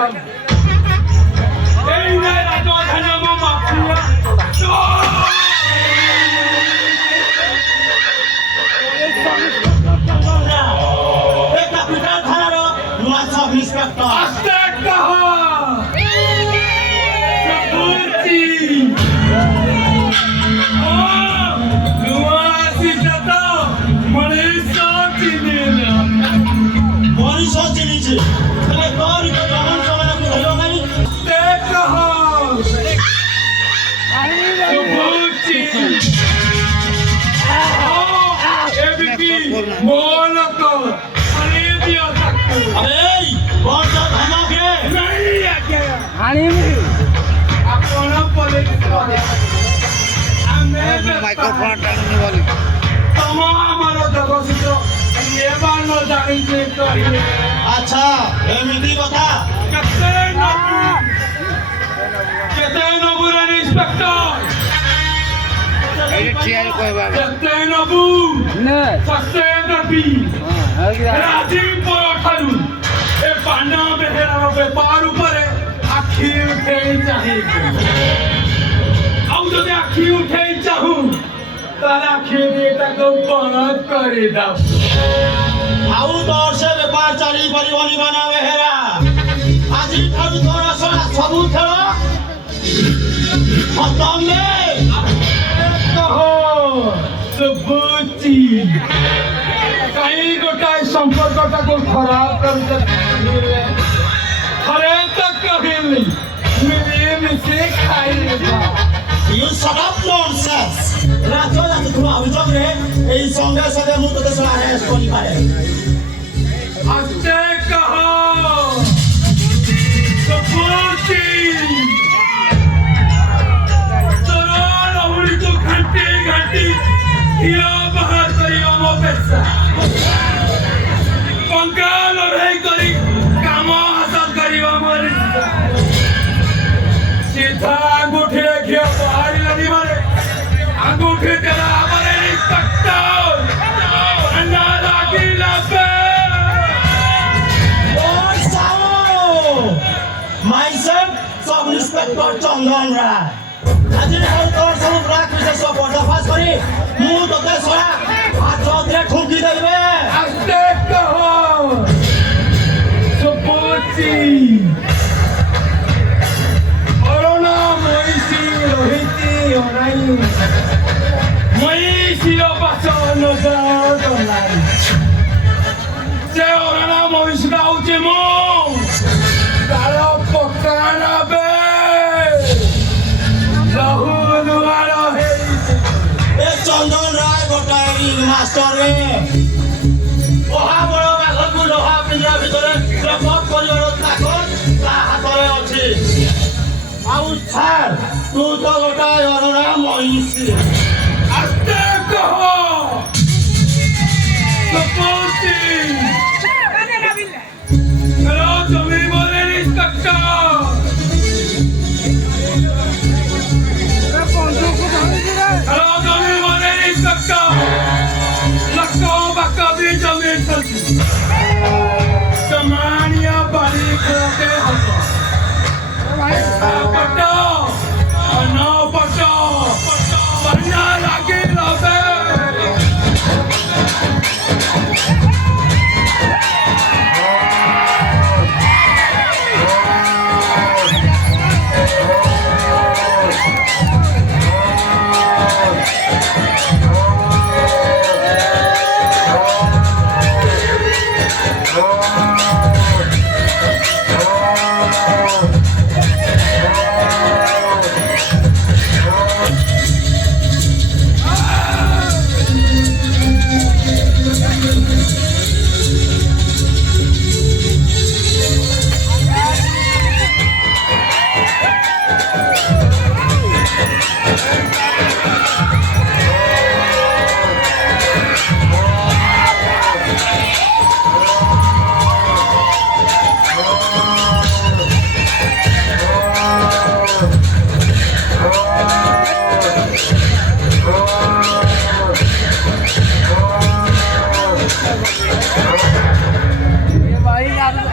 এই যে রাজধানী মাফিয়া अच्छा एमती कथा केते नबुरे इंस्पेक्टर केते नबु सस्ते नबी राजीव पराठारू ए पांडा बेहेरार व्यापार उपरे आखि उठेई चाहे आउ जदि आखि उठेई चाहू तार आखि एटाको बंद करे दाओ आउ तोर से व्यापार चली परिवनी बना बेहेरा आज ठारू तोर सला सबू खेल खत्म में कहो सुबुची कहीं गोटाए संपर्कटा को खराब कर हरे तक कहिली मिली से खाई You shut up nonsense! রাজ্য যাতে কোনো অভিযোগ রে এই সঙ্গে সঙ্গে মুখ তোদের সঙ্গে অ্যারেস্ট করি পারে আস্তে কহো সুবুচি তোরা লহরি তো ঘাটি ঘাটি হিয়া বাহার করিও মো পেশা পঙ্কা লড়াই করি কাম হাসল করিবা মোর सीधा अंगूठे रखियो बाहर लगी मारे अंगूठे तेरा हमारे इंस्पेक्टर अन्ना लागी लापे और साओ myself सब इंस्पेक्टर चंदन राय आज हर तोर सब राख विषय सब पर्दाफाश करी मुंह तोते सरा हाथ चौधरी ठुकी देबे आस्ते कहो सुबुची Moisio pasó no todo la Se ora mois da último Dalo pocana be Lahu duaro he ए चंदन राय गोटाई मास्टर रे ओहा बड़ बाघकु लोहा पिंजरा भितरे प्रपक परिवार ताकत ता हातरे अछि आउ छाड़ तू तो गोटाई अरुणा महीसी Aste कहो Subuchi Hello तुम्ही बोले इंस्पेक्टर Hello तुम्ही बोले इंस्पेक्टर लक्को बक्का भी जमीन चलती कमानिया बारी खोके हतो पटो नो पटो बन्ना लागे लाबे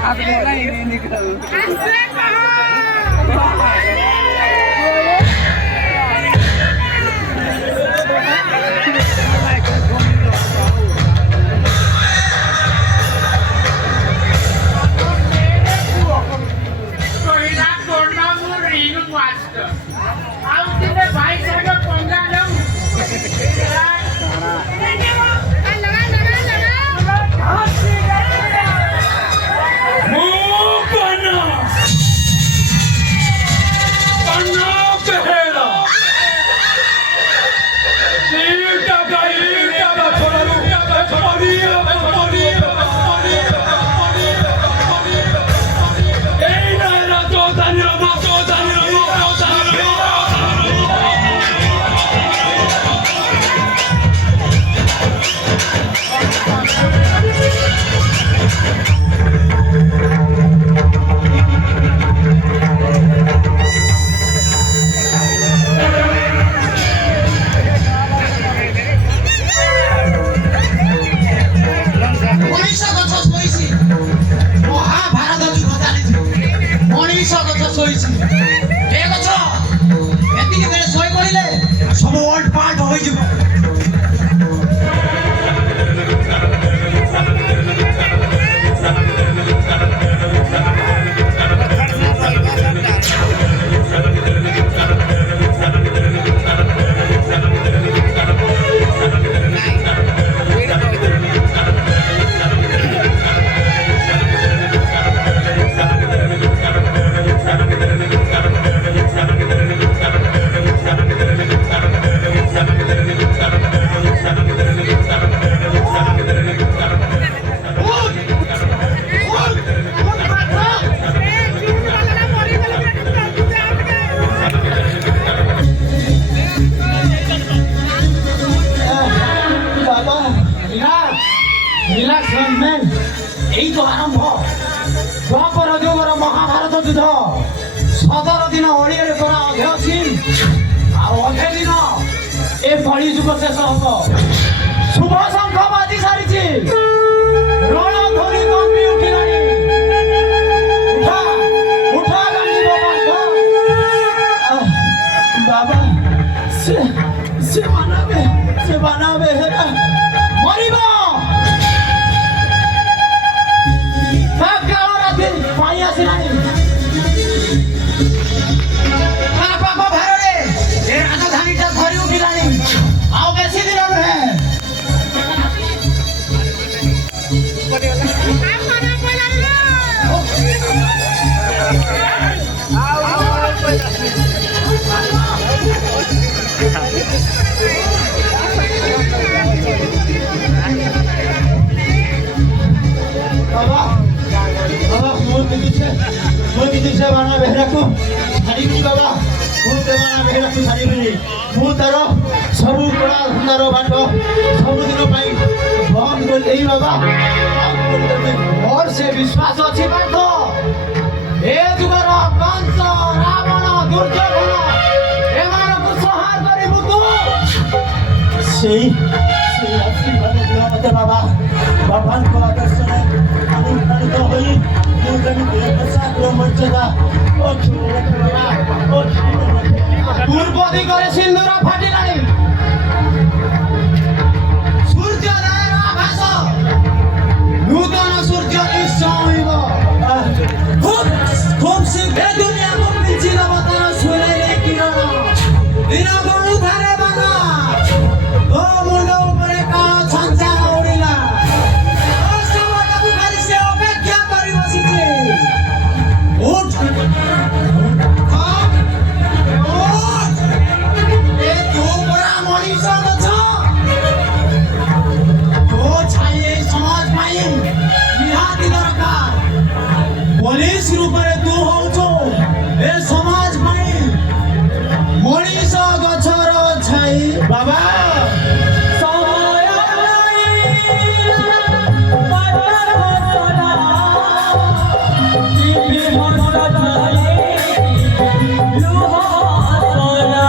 आप देखा ही नहीं निकल ମାଷ୍ଟର ଆଉ ଦିନେ ଭାଇ ସାଙ୍ଗ ପଙ୍ଗା ଯାଉ এই তো আরম্ভ দ্বাপর যুগর মহাভারত যুদ্ধ সদর দিন ওড়িয়ারে করা অধ্যয়সীন আর অধে দিন এ কଳି যুগ শেষ হব শুভ শঙ্খ বাজি সারিছি রণধ্বনি কম্পি উঠিলানি উঠা উঠা গান্ধী বাবা সে বানাবে হেরা মরিব পাই আসিলানি পাপ ভারে এ রাজধানীটা ধরি উঠিলানি আও বেশি দিন নহে मुझे बाना बेहरा को छाड़ी बाबा मुझे बाना बेहरा को छाड़ी मु तार सब कड़ा सुंदर बाट सब दिन बंद कर दे बाबा और से विश्वास अच्छी बात ए जुगर कंस रावण दुर्योधन एमान को संहार करिबु तू সেই আশীর্বাদ দিও মতে বাবা ভগবান को दर्शन अनुप्राणित होई পূর্ব দিগরে সিন্দুর ফাটিলানি সূর্যোদয়ের আভাস নূতন সূর্য নিশ্চয় হইব খুব শীঘ্র দুনিয়া কম্পিছি দেব তার সুরের কিরণ দিন গরু ধারে বানা ও মুন্ড উপরে কাল ছঞ্চা উড়িলা पुलिस रूपरे तू होचो ए समाज पाई मनीष गछर छाई बाबा समय पाटर बसला टीवी भसला लुहा सोना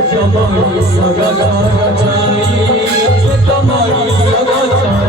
তোমারি সগা চাই তোমারি সগা চাই